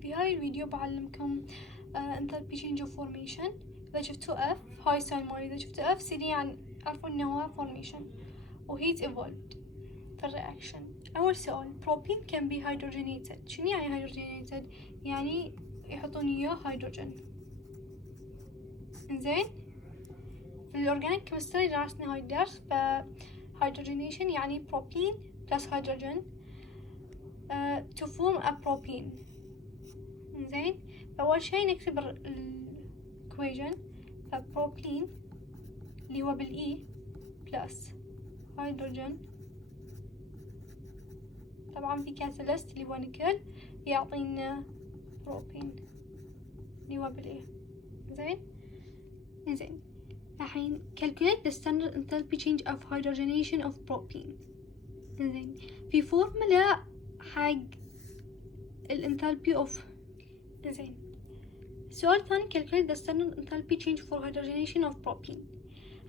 في هاي الفيديو بعلمكم enthalpy change of formation. إذا شفتوا F هاي ساين مالي، إذا شفتوا F سيدي يعني عرفوا إنه هو formation و heat evolved في الرياكشن. أول سؤال propene can be hydrogenated. شنو يعني hydrogenated؟ يعني يحطون إياه هيدروجين. إنزين في الأورجانيك كيمستري درسنا هاي الدرس. ف hydrogenation يعني propene plus hydrogen to form a propene. إنزين فأول شي نكتب الإكويجن. فبروبين اللي هو بالإي بلس هيدروجين، طبعا في كاتاليست اللي هو نيكل يعطينا بروبين اللي هو بالإي. إنزين الحين calculate the standard enthalpy change of hydrogenation of propene. إنزين في فورمولا حق الانثالبي اوف. إنزين السؤال الثاني calculate the standard enthalpy change for hydrogenation of propene.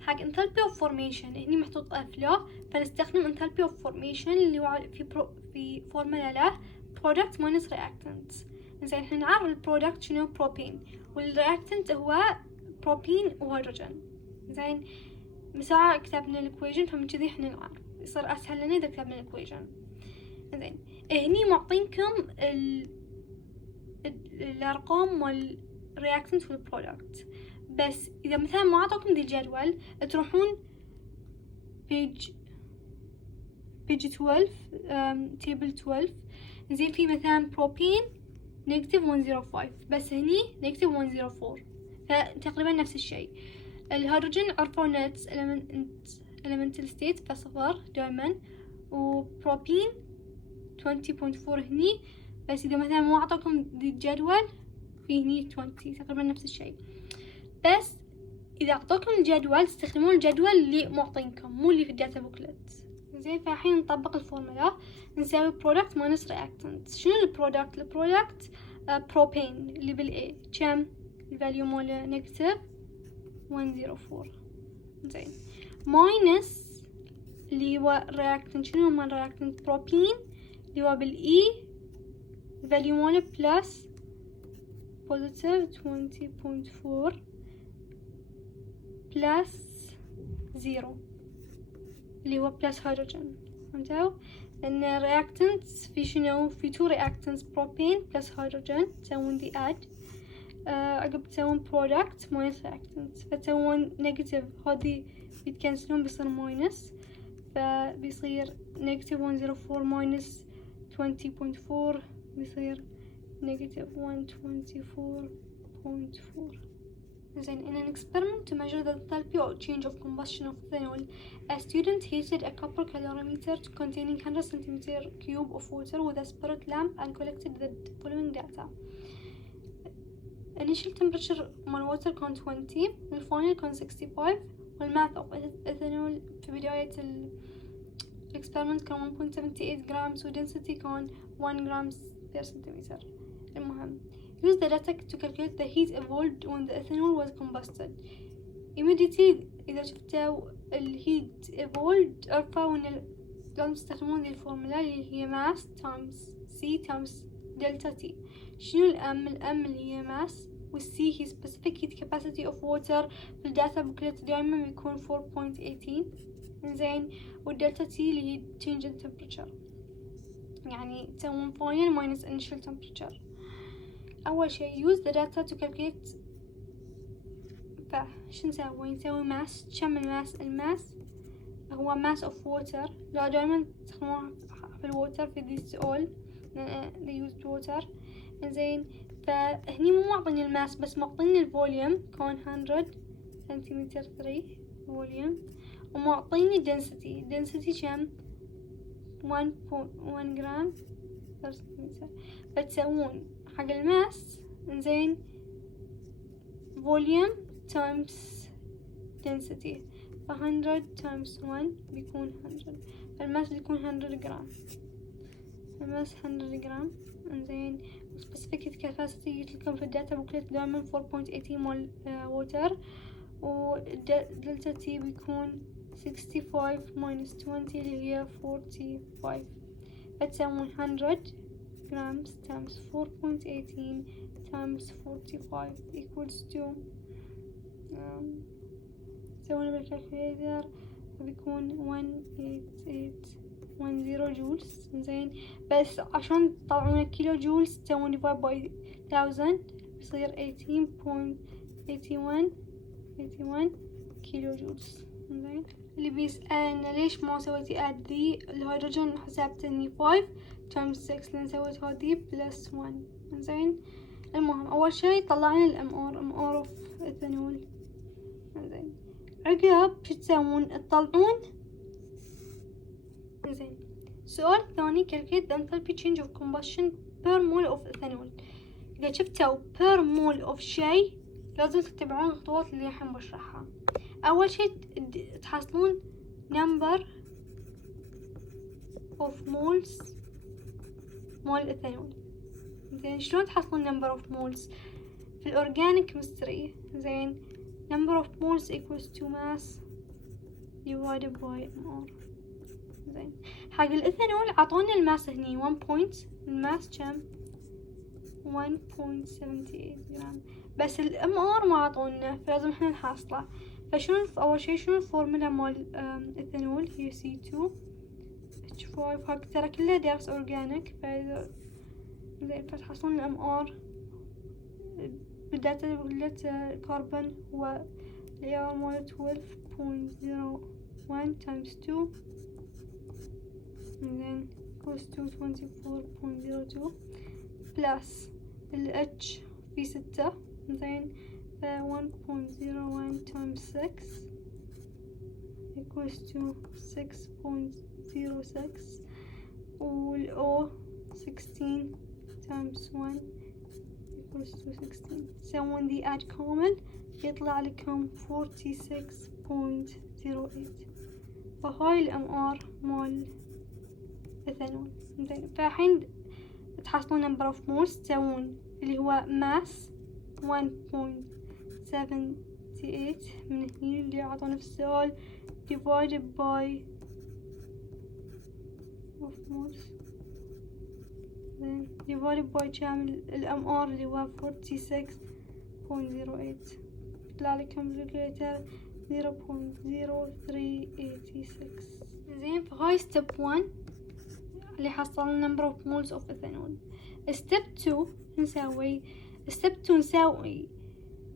حق enthalpy of formation هني محطوط F له، فنستخدم enthalpy of formation اللي هو في فورمولا له product minus reactant. إنزين احنا نعرف البرودكت شنو propene والreactant هو propene وهيدروجين. إنزين مساعة كتبنا الإكويجن، فمن كذي احنا نعرف يصير أسهل لنا إذا كتبنا الإكويجن. إنزين هني معطينكم الأرقام مال reactant والبرودكت، بس إذا مثلا ما عطوكم دي الجدول تروحون page 12 table 12. زين في مثلا propene negative 105 بس هني negative 104، فتقريبا نفس الشيء. الهيدروجين عرفوا its elemental state فصفر دائما، وبروبين 20.4 هني، بس إذا مثلا ما أعطاكم دي الجدول في هني 20 تقريبا نفس الشيء. بس إذا أعطاكم الجدول استخدمون الجدول اللي معطينكم مو اللي في الداتا بوكلت. زين فالحين نطبق الفورمولا، نسوي product minus reactant. شنو البرودكت؟ البرودكت بروبين اللي بالA chem الفاليو ماله نيجاتيف 104. زين ماينس اللي هو reactant. شنو هو reactant؟ بروبين اللي هو بالE الفاليو ماله بلس positive 20.4 بلس 0 اللي هو بلس هيدروجين. فهمتوا؟ لأن reactants في شنو؟ في two reactants propane بلس هيدروجين تسوون the add. عقب تسوون product minus reactants، فتسوون negative هذي بيتكنسلون بيصير minus، فبيصير negative 104 minus 20.4 بيصير negative 124.4. Then in an experiment to measure the enthalpy or change of combustion of ethanol, a student heated a copper calorimeter containing 100 cm³ of water with a spirit lamp and collected the following data. Initial temperature مال water كان 20 والفاينل كان 65 والmass of ethanol في بداية الإكسبيرمنت كان 1.78 grams ودensity كان 1 grams per centimeter. المهم use the data to calculate the heat evolved when the ethanol was combusted. Immediately إذا شفتوا الheat evolved عرفوا إن لازم تستخدمون ذي الفورمولا اللي هي mass times C times delta T. شنو الأم اللي هي mass، والسي هي specific heat capacity of water. في الداتا بوكلت دائما بيكون 4.18. إنزين والدلتا تي اللي هي change in temperature، يعني تسوون final minus initial temperature. أول شي use the data to calculate. فشو نسوي mass. كم الماس هو mass of water. لا دائما تستخدموها في الووتر في this all they used water. إنزين فهني مو معطيني الماس بس معطيني الفوليوم كون 100 سنتيمتر 3 فوليوم، ومعطيني density كم 1 جرام per centimeter. فتسوون حق الماس إنزين volume times density، 100 times 1 بيكون 100، فالماس بيكون 100 جرام. الماس 100 جرام. إنزين specific heat capacity يجيلكم في الداتا بوكلت دائما 4.18 مول water، ودلتا تي بيكون 65 minus 20 اللي هي 45. فتسوون 100 grams times 4.18 times 45 equals to سوينا بالكالكوليتر بيكون 18810 جولز. زين بس عشان تطلعون كيلو جولز تسوون divide by 1000 يصير 18.81 كيلو جولز. زين اللي بيسألنا ليش ما سويتي add ذي الهيدروجين حسبت اني 5 times 6 لان سويت هذي plus 1. زين المهم اول شي طلعنا الام ار اوف ايثانول. زين عقب شو تسوون تطلعون. زين سؤال ثاني calculate the enthalpy change of combustion per mole of ethanol. إذا شفتوا per mole of شيء لازم تتبعون الخطوات اللي الحين بشرحها. أول شيء تحصلون number of moles مول ethanol. زين شلون تحصلون number of moles في الأورجانيك chemistry؟ زين number of moles equals to mass divided by mR. زين حق الإيثانول عطونا الماس هني 1 point الماس كم 1.78 جرام بس الام ار ما عطونا فلازم احنا نحصله. فشنو اول شي شنو الفورمولا مال ايثانول هي C2H5 هاك ترى كله درس اورجانيك. فاذا زين فتحصلون الام ار بداية الكربون هو اليار مال 12.01 times 2 زين equals to 24.02 plus ال H في 6 زين 1.01 times 6 equals to 6.06 وال O 16 times 1 equals to 16. سوون ذي add كامل يطلع لكم 46.08. فهاي الام ار مال ايثانول. زين فالحين تحصلون number of moles تسوون اللي هو mass 1.78 من هني اللي عطونا في السؤال divided by of moles. زين divided by كامل الام ار اللي هو 46.08 يطلع لكم بالكالكوليتر 0.0386. زين فهاي step 1 اللي حصلنا number of moles of ethanol. step 2 نسوي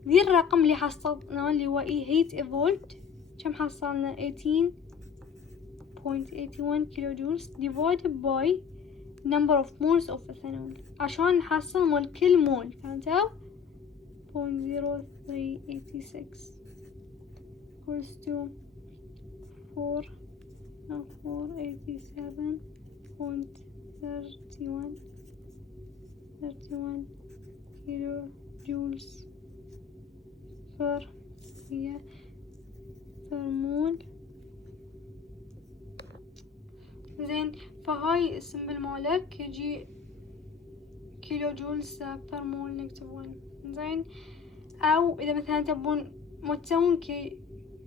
ذي الرقم اللي حصلناه اللي هو heat evolved كم حصلنا 18.81 كيلو جولز divided by number of moles of ethanol عشان نحصل مال كل مول. فهمتوا 0.0386 equals to 487.31 كيلو جولز per مول. زين فهاي السمبل مالك يجي كيلو جولز per مول نكتب 1. زين او اذا مثلا تبون ما تسوون كي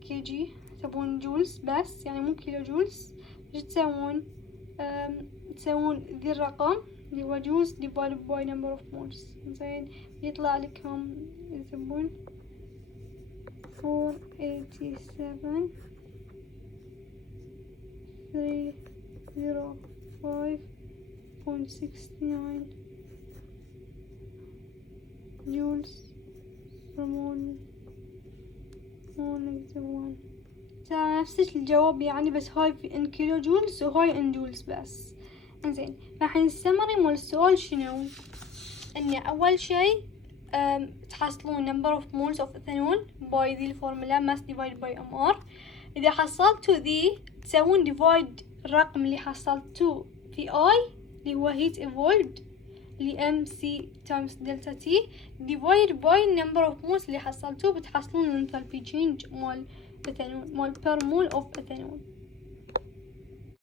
جي تبون جولز بس يعني مو كيلو جولز تسوون ذي الرقم اللي هو جولز divided by number of moles. زين يطلع لكم إذا تبون 487.305.69 جولز per mole نكتب 1. ترى نفس الجواب يعني بس هاي ان كيلو جولز وهاي ان جولز بس. انزين فالحين السمري مال السؤال شنو؟ ان اول شي تحصلون number of moles of ethanol by ذي الفورمولا mass divided by mR. اذا حصلتوا ذي تسوون divide الرقم اللي حصلتوه في I اللي هو heat evolved اللي MC times delta T divided by number of moles اللي حصلتوه بتحصلون الانثالبي change مال ethanol مال per mole of ethanol.